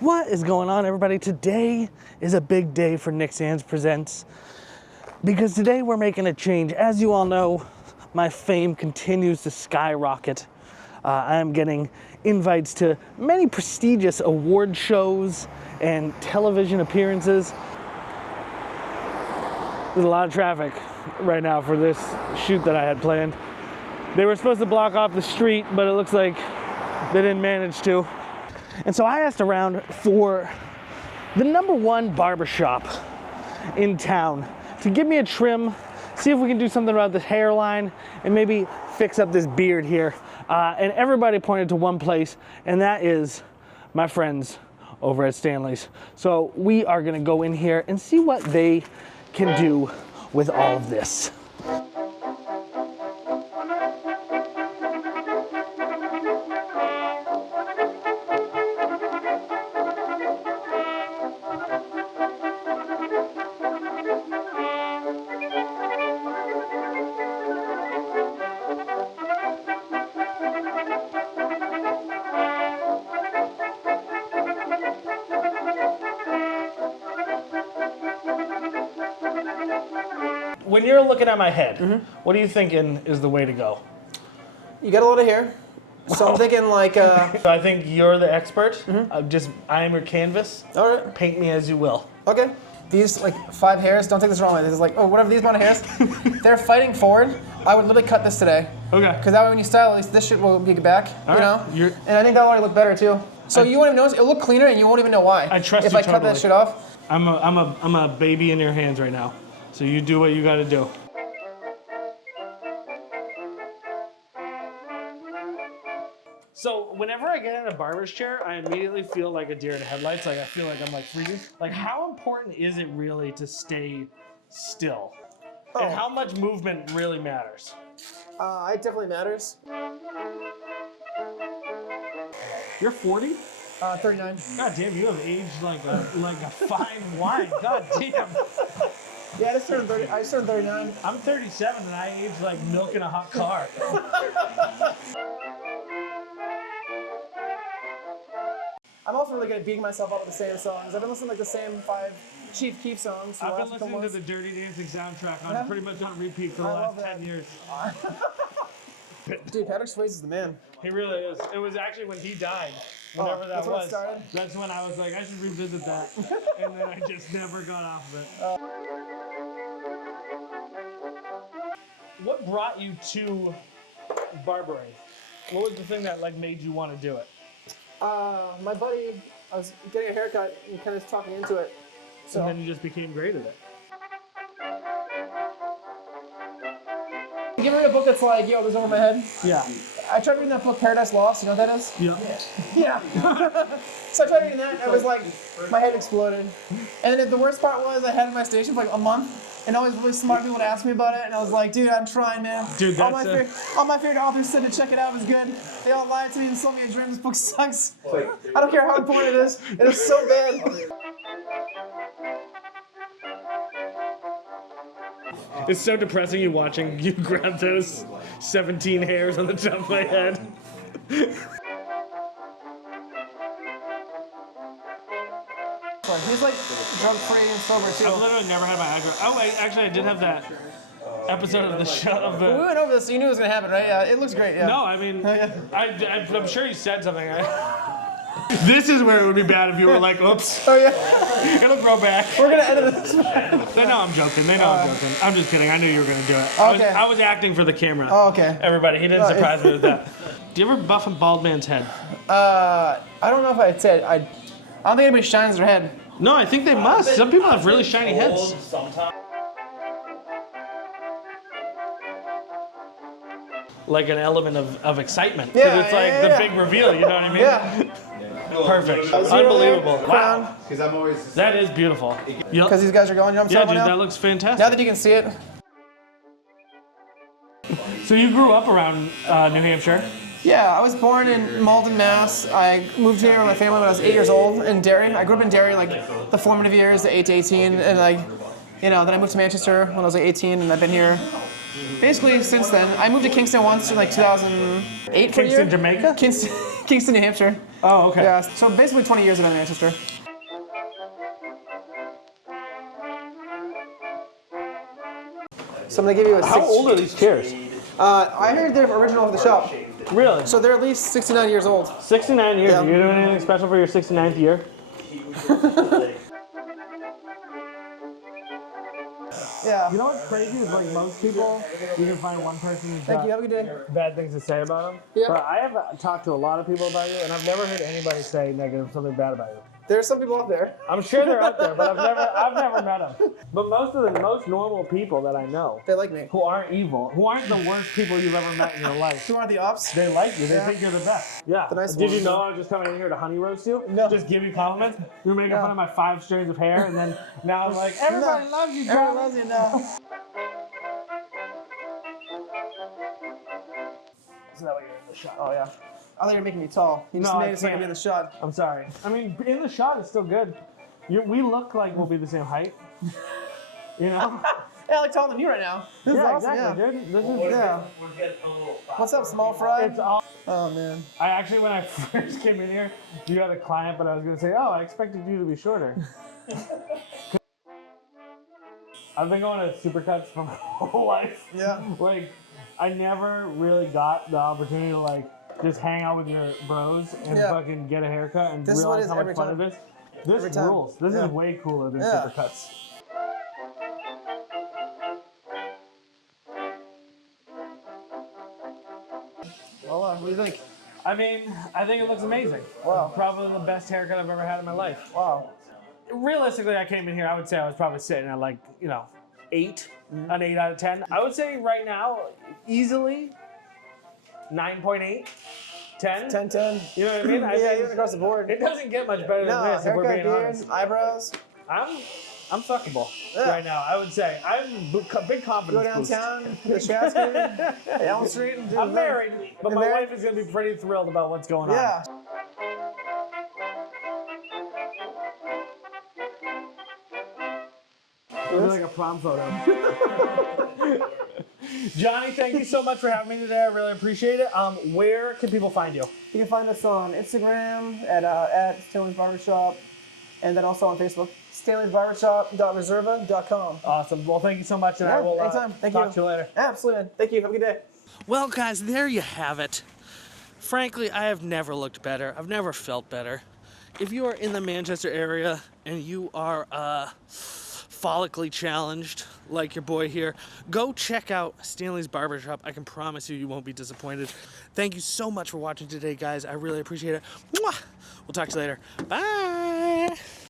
What is going on, everybody? Today is a big day for Nick Sands Presents because today we're making a change. As you all know, my fame continues to skyrocket. I am getting invites to many prestigious award shows and television appearances. There's a lot of traffic right now for this shoot that I had planned. They were supposed to block off the street, but it looks like they didn't manage to. And so I asked around for the #1 barbershop in town to give me a trim, see if we can do something about this hairline, and maybe fix up this beard here. And everybody pointed to one place, and that is my friends over at Stanley's. So we are gonna go in here and see what they can do with all of this. When you're looking at my head, what are you thinking is the way to go? You got a lot of hair, so I'm thinking like... I think you're the expert. I am your canvas. All right. Paint me as you will. Okay. These like 5 hairs, don't take this the wrong way. This is like, oh, whatever these amount of hairs, they're fighting forward. I would literally cut this today. Okay. Because that way when you style, at least this shit will be back, you know? And I think that'll already look better too. So you won't even notice, it'll look cleaner and you won't even know why. I trust if you I cut that shit off. I'm a baby in your hands right now. So you do what you gotta do. So whenever I get in a barber's chair, I immediately feel like a deer in headlights. Like I feel like I'm like freezing. Like how important is it really to stay still? Oh. And how much movement really matters? It definitely matters. You're 40? 39. God damn, you have aged like a fine wine. God damn. Yeah, I turned 39. I'm 37 and I age like milk in a hot car. I'm also really good at beating myself up with the same songs. I've been listening to like the same 5 Chief Keef songs. I've been listening to the Dirty Dancing soundtrack on pretty much on repeat for the last 10 years. Dude, Patrick Swayze is the man. He really is. It was actually when he died, whenever that was. That's when I was like, I should revisit that. And then I just never got off of it. What brought you to barbering? What was the thing that like made you want to do it? My buddy, I was getting a haircut and he kind of talking into it. So. And then you just became great at it. You ever read a book that's like, yo, this over my head? Yeah. I tried reading that book, Paradise Lost. You know what that is? Yeah. Yeah. So I tried reading that and I was like, my head exploded. And then the worst part was I had it in my station for like a month. And always really smart people would ask me about it, and I was like, dude, I'm trying, man. Dude, all my favorite authors said to check it out, it was good. They all lied to me and sold me a dream. This book sucks. I don't care how important it is. It is so bad. It's so depressing you watching you grab those 17 hairs on the top of my head. He's like drug-free and sober too. I've literally never had my eyebrow. Oh wait, actually I did have that episode of the show of the. We went over this, so you knew it was gonna happen, right? Yeah, it looks great. Yeah. No, I mean, I'm sure you said something. This is where it would be bad if you were like, oops. Oh yeah. It'll grow back. We're gonna edit this. They know I'm joking. They know I'm joking. I'm just kidding. I knew you were gonna do it. Okay. I was acting for the camera. Oh, okay. Everybody, he didn't surprise me with that. Do you ever buff a bald man's head? I don't know if I'd say it. I don't think anybody shines their head. No, I think they must. Some people have really shiny heads. Like an element of excitement. Yeah, it's like the big reveal, you know what I mean? Yeah. Perfect. Unbelievable. Wow. Because I'm always... That is beautiful. Because these guys are going, you know what I'm saying? Yeah, dude, that looks fantastic. Now that you can see it. So you grew up around New Hampshire? Yeah, I was born in Malden, Mass. I moved here with my family when I was 8 years old in Derry. I grew up in Derry like the formative years, the 8 to 18, and like, you know, then I moved to Manchester when I was like 18, and I've been here basically since then. I moved to Kingston once in like 2000. 8 for a year. Kingston, Jamaica? Kingston, New Hampshire. Oh, okay. Yeah, so basically 20 years ago in Manchester. So I'm gonna give you a. How old are these chairs? I heard they're original of the shop. Really? So they're at least 69 years old. 69 years. Yeah. Are you doing anything special for your 69th year? Yeah. You know what's crazy is like most people, you can find one person who's Thank you. Have a good day. bad things to say about them. Yeah. But I have talked to a lot of people about you, and I've never heard anybody say something bad about you. There's some people out there. I'm sure they're out there, but I've never met them. But most of the most normal people that I know, They like me. who aren't evil, who aren't the worst people you've ever met in your life, Who aren't the ops? they like you. They Yeah. think you're the best. Yeah. The nice Did you ones, know yeah. I was just coming in here to honey roast you? No. Just give you compliments? You were making fun of my 5 strands of hair, and then now I'm like, everybody loves you, Everyone John. loves you now. So that way you're in the shot. Oh yeah. I thought you were making me tall. You just No, made I it so I could can't. be in the shot. I'm sorry. I mean, in the shot is still good. We look like we'll be the same height. You know? Yeah, I like taller than you right now. This is Yeah, awesome. exactly, Yeah. dude. This is Yeah. What's up, small fry? It's all. Oh man. I actually, when I first came in here, you had a client, but I was gonna say, oh, I expected you to be shorter. I've been going to Supercuts for my whole life. Yeah. Like, I never really got the opportunity to like just hang out with your bros and Yeah. fucking get a haircut and This is what realize it is how much every fun time. it is. This Every time. rules. This Yeah. is way cooler than Yeah. Supercuts. Well, what do you think? I mean, I think it looks amazing. Wow. Probably the best haircut I've ever had in my life. Wow. Realistically, I came in here, I would say I was probably sitting at like, 8, an 8 out of 10. I would say right now, easily 9.8, 10. 10, 10. You know what I mean? I Yeah, think even across the board. it doesn't get much better No, than this if we're haircut, being beard, honest. eyebrows. I'm fuckable right now, I would say. I'm big confidence Go boost. downtown, the Shatsky, Elm Street. And do I'm the- married, but You're my married? wife is going to be pretty thrilled about what's going on. Yeah. It'll be like a prom photo. Johnny, thank you so much for having me today. I really appreciate it. Where can people find you? You can find us on Instagram at Stanley's Barbershop, and then also on Facebook, Stanley'sBarbershop.reserva.com. Awesome. Well, thank you so much, and I Yeah, will anytime. Thank talk you. to you later. Absolutely. Thank you. Have a good day. Well, guys, there you have it. Frankly, I have never looked better. I've never felt better. If you are in the Manchester area and you are follically challenged, like your boy here, go check out Stanley's Barbershop. I can promise you, you won't be disappointed. Thank you so much for watching today, guys. I really appreciate it. Mwah! We'll talk to you later. Bye!